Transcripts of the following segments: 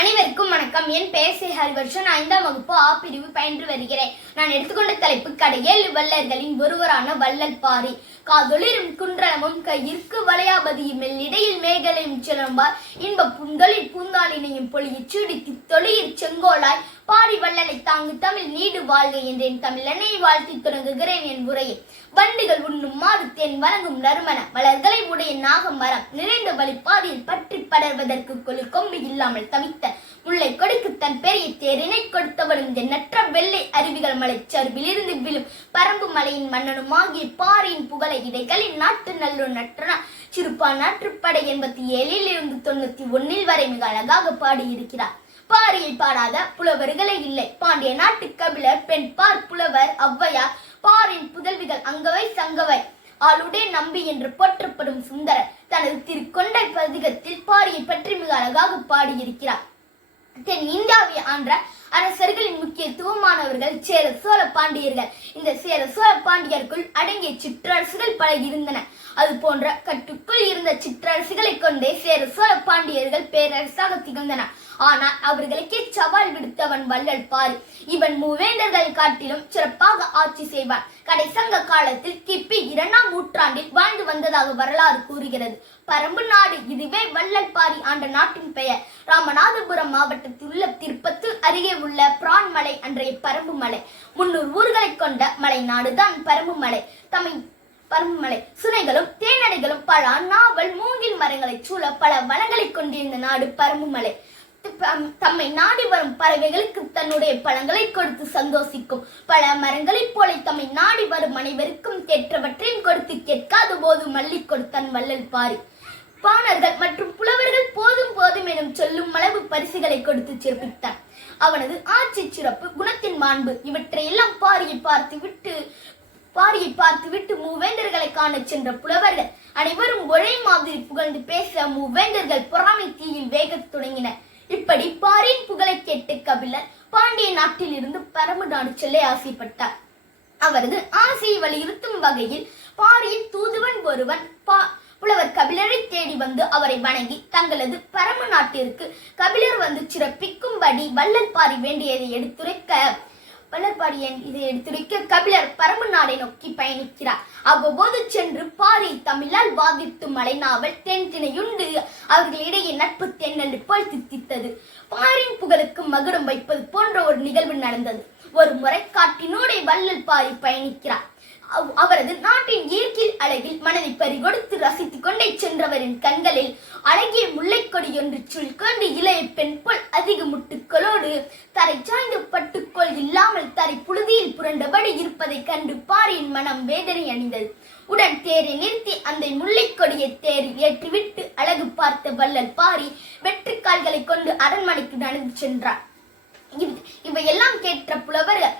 அனைவருக்கும் வணக்கம். என் பெயர் சி ஹரிவர்ஷன் ஐந்தாம் வகுப்பு ஆ பிரிவு பயின்று வருகிறேன். நான் எடுத்துக்கொண்ட தலைப்பு கடையில் வல்லர்களின் ஒருவரான வள்ளல் பாரி. காதொளிரும் குன்றலமும் கையிற்கு வளையாபதியும் இடையில் மேகலையும் சிலம்பார். இன்ப புந்தொழில் பூந்தாளினையும் பொழியிற் சுடித்து தொழிற் செங்கோலாய். பாரி வள்ளலை தாங்கு தமிழ் நீடு வாழ்க என்றேன். தமிழனை வாழ்த்தி தொடங்குகிறேன் என் உரையை. வண்டுகள் உண்ணும் மாறு தேன் வழங்கும் நறுமண. மலர்களை உடைய நாகம் மரம். நிறைந்த வழிபாதையில் பற்றி படர்வதற்கு கொழு கொம்பு இல்லாமல் தவித்த. முல்லை கொடுக்கு தன் பெரிய தேரினை கொடுத்தவனும் நற்ற வெள்ளை அருவிகள் மலை சருவிலிருந்து விழும். பரம்பு மலையின் மன்னனும் ஆகிய பாறையின் புகழை இடைகளின் நாட்டு நல்லூர் நற்றனா சிறுபா நாற்றுப்படை எண்பத்தி ஏழில் இருந்து தொண்ணூத்தி ஒன்னில் வரை மிக அழகாக பாடியிருக்கிறார். பாரியை பாடாத புலவர்களே இல்லை. பாண்டிய நாட்டு கபிலர் பெண் பார் புலவர் ஔவையார் பாரின் புதல்விகள் அங்கவை சங்கவை. ஆளுடே நம்பி என்று போற்றப்படும் சுந்தரர் தனது திருக்கொண்டை பதிகத்தில் பாரியை பற்றி மிக அழகாக பாடியிருக்கிறார். தென் இந்தியாவை ஆன்ற அரசர்களின் முக்கியத்துவமானவர்கள் சேர சோழ பாண்டியர்கள். இந்த சேர சோழ பாண்டியருக்குள் அடங்கிய சிற்றரசுகள் பல இருந்தன அது போன்ற கட்டுக்குள் இருந்த சிற்றரசுகளை கொண்டே சேர சோழ பாண்டியர்கள் பேரரசாக திகழ்ந்தன. ஆனால் அவர்களுக்கே சவால் விடுத்தவன் வள்ளல் பாரி இவன் மூவேந்தர்கள் காட்டிலும் சிறப்பாக ஆட்சி செய்வான். கடைசங்க காலத்தில் கிபி இரண்டாம் நூற்றாண்டில் வாழ்ந்து வந்ததாக வரலாறு கூறுகிறது. பரம்பு நாடு இதுவே வள்ளல் பாரி ஆண்ட நாட்டின் பெயர். ராமநாதபுரம் மாவட்டத்தில் உள்ள திருப்பத்தூர் அருகே உள்ள பிரான் மலை அன்றைய பரம்பு மலை. முன்னூறு ஊர்களை கொண்ட மலை நாடுதான் பரம்பு மலை. தமிழ் பரம்பு மலை. சுனைகளும் தேனடைகளும் பல நாவல் மூங்கில் மரங்களை சூழ பல வளங்களை கொண்டிருந்த நாடு பரம்புமலை தம்மை நாடி வரும் பறவைகளுக்கு தன்னுடைய பழங்களை கொடுத்து சந்தோஷிக்கும். பல மரங்களைப் போல தம்மை நாடி வரும் அனைவருக்கும் கேட்டவற்றையும் கொடுத்து கேட்காத போது மல்லி கொடுத்தான் வள்ளல் பாரி. பாணர்கள் மற்றும் புலவர்கள் போதும் போதும் எனும் சொல்லும் அளவு பரிசுகளை கொடுத்து சிறப்பித்தார் அவனது ஆட்சி சிறப்பு குணத்தின் மாண்பு இவற்றையெல்லாம் பாரியை பார்த்து விட்டு பாரியை பார்த்து விட்டு மூவேந்தர்களை காண சென்ற புலவர்கள் அனைவரும் ஒரே மாதிரி புகழ்ந்து பேச மூவேந்தர்கள் பொறாமை தீயில் வேக தொடங்கினர் இப்படி பாரியின் புகழை கேட்டு கபிலர் பாண்டிய நாட்டில் இருந்து பரமு நாடு செல்ல ஆசைப்பட்டார். அவரது ஆசையை வலியுறுத்தும் வகையில் பாரியின் தூதுவன் ஒருவன் பா புலவர் கபிலரை தேடி வந்து அவரை வணங்கி தங்களது பரம நாட்டிற்கு கபிலர் வந்து சிறப்பிக்கும்படி வள்ளல் பாரி வேண்டியதை எடுத்துரைக்க வள்ளற்பாடி இதை எடுத்துரைக்க கபிலர் பரம நாடை நோக்கி பயணிக்கிறார். அவ்வப்போது சென்று பாரி தமிழால் வாதிட்டு மலைநாவல் தென் திணையுண்டு அவர்களிடையே நட்பு தென்னல் போல் தித்தித்தது. பாரின் புகழுக்கு மகுடம் வைப்பது போன்ற ஒரு நிகழ்வு நடந்தது. ஒரு முறை காட்டினோடே வள்ளல் பாரி பயணிக்கிறார். அவரது நாட்டின் இயற்கை அழகில் மனதை பறிகொடுத்து ரசி கொண்டே சென்றவரின் கண்களில் அழகிய முல்லைக்கொடி என்று சுழ்கொண்டு இளைய பெண் போல் அதிக முட்டுக்களோடு தரை சாய்ந்து பட்டுக்கோள் இல்லாமல் தரை புழுதியில் புரண்டபடி இருப்பதைக் கண்டு பாரியின் மனம் வேதனை அணிந்தது. உடன் தேரை நிறுத்தி அந்த முல்லைக்கொடியை தேரில் ஏற்றிவிட்டு அழகு பார்த்த வள்ளல் பாரி வெற்றுக்கால்களை கொண்டு அரண்மனைக்கு நடந்து சென்றார் இவையெல்லாம் கேட்ட புலவர்கள்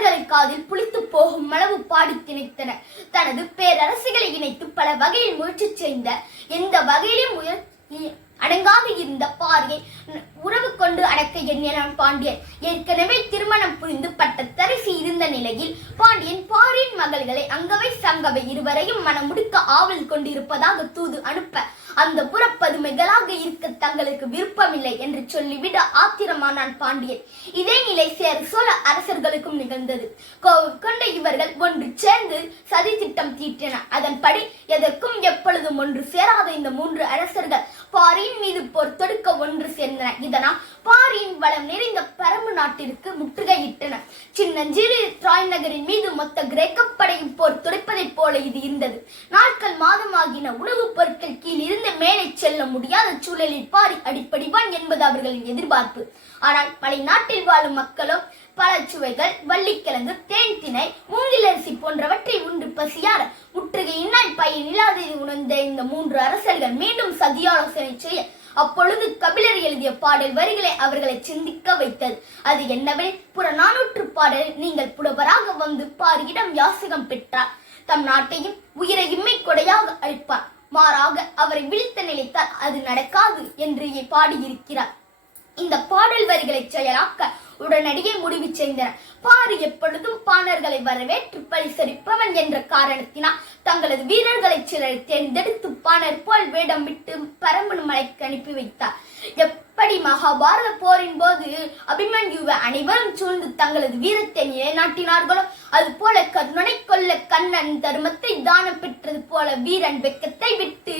வேந்தர்களை காதில் புளித்து போகும் அளவு பாடி திணைத்தன. தனது பேரரசுகளை இணைத்து பல வகையில் முயற்சி செய்த எந்த வகையிலும் அடங்காது இருந்த பாரியை உறவு கொண்டு அடக்க எண்ணினான் பாண்டியன். ஏற்கனவே திருமணம் புரிந்து பட்டத்தரசி இருந்த நிலையில் பாண்டியன் பாரின் மகள்களை அங்கவை சங்கவை இருவரையும் மனமுடுக்க ஆவல் கொண்டிருப்பதாக தூது அனுப்ப அந்த புறப்பதுமைகளாக இருக்க தங்களுக்கு விருப்பமில்லை என்று சொல்லிவிட ஆத்திரமானான் பாண்டியன். இதே நிலை சேர சோழ அரசர்களுக்கும் நிகழ்ந்தது. கோவில் கொண்ட இவர்கள் ஒன்று சேர்ந்து சதி திட்டம் தீட்டின அதன்படி எதற்கும் எப்பொழுதும் ஒன்று சேராத இந்த மூன்று அரசர்கள் பாரின் மீது போர் தொடுக்க ஒன்று சேர்ந்தனர் இதனால் பாரியின் வளம் நிறைந்த பரம்பு நாட்டிற்கு முற்றுகையிட்டன. சின்னஞ்சிறு ட்ராய் நகரின் மீது மொத்த கிரேக்க படையும் போர் துடைப்பதைப் போல இது இருந்தது. நாட்கள் மாதமாகின. உணவுப் பொருட்கள் கீழ் இருந்து மேலே செல்ல முடியாத சூழலில் பாரி அடிப்படிவான் என்பது அவர்களின் எதிர்பார்ப்பு. ஆனால் மலை நாட்டில் வாழும் மக்களோ பழச்சுவைகள் வள்ளிக்கிழங்கு தேன் திணை மூங்கிலரிசி போன்றவற்றை உண்டு பசியார முற்றுகையினால் பயனில்லாததை உணர்ந்த இந்த மூன்று அரசர்கள் மீண்டும் சதியாலோசனை செய்ய அப்பொழுது கபிலர் எழுதிய பாடல் வரிகளை அவர்களை சிந்திக்க வைத்தது. அது என்னவே புறநானூற்று பாடல் நீங்கள் புலவராக வந்து பாரியிடம் யாசகம் பெற்றார். தம் நாட்டையும் உயிரையுமே கொடையாக அளிப்பார். மாறாக அவரை வீழ்த்த நினைத்தால் அது நடக்காது என்று பாடியிருக்கிறார். இந்த பாடல் வரிகளை செயலாக்க உடனடியே முடிவு செய்தனர். பாரு எப்பொழுதும் பாணர்களை வரவேற்று பரிசரிப்பவன் என்ற காரணத்தினால் தங்களது வீரர்களை சிலர் தேர்ந்தெடுத்து பாணர் போல் வேடம் விட்டு பரம்பன் மலைக்கு அனுப்பி வைத்தார். எப்படி மகாபாரத போரின் போது அபிமன்யுவை அனைவரும் சூழ்ந்து தங்களது வீரத்தை நிலைநாட்டினார்களோ அது போல கருணை கொள்ள கண்ணன் தர்மத்தை தானம் பெற்றது போல வீரன் வெக்கத்தை விட்டு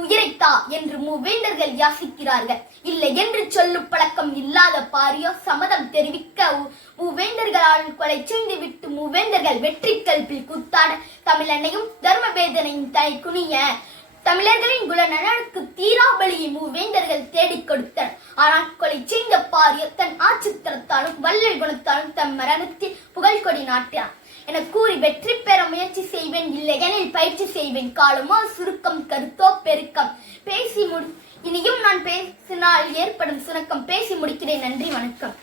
உயிரைத்தா என்று மூவேந்தர்கள் யாசிக்கிறார்கள். இல்லை என்று சொல்லும் பழக்கம் இல்லாத பாரியோ சம்மதம் தெரிவிக்க மூவேந்தர்களால் கொலை செய்து விட்டு மூவேந்தர்கள் வெற்றி கல்பில் கூத்தாட தமிழனையும் தர்ம வேதனையும் தலை குனிய தமிழர்களின் குலநலனுக்கு தீராபலியை மூவேந்தர்கள் தேடிக் கொடுத்தனர். ஆனால் கொலை செய்த பாரியோ தன் ஆட்சித்தனத்தாலும் வள்ளல் குணத்தாலும் தம் மரணத்தில் புகழ் கொடி நாட்டினார். என கூறி வெற்றி பெற முயற்சி செய்வேன் இல்லையெனில் பயிற்சி செய்வேன். காலமோ சுருக்கம் கருத்தோ பெருக்கம். பேசி முடி இனியும் நான் பேசினால் ஏற்படும் சுணக்கம். பேசி முடிக்கிறேன். நன்றி வணக்கம்.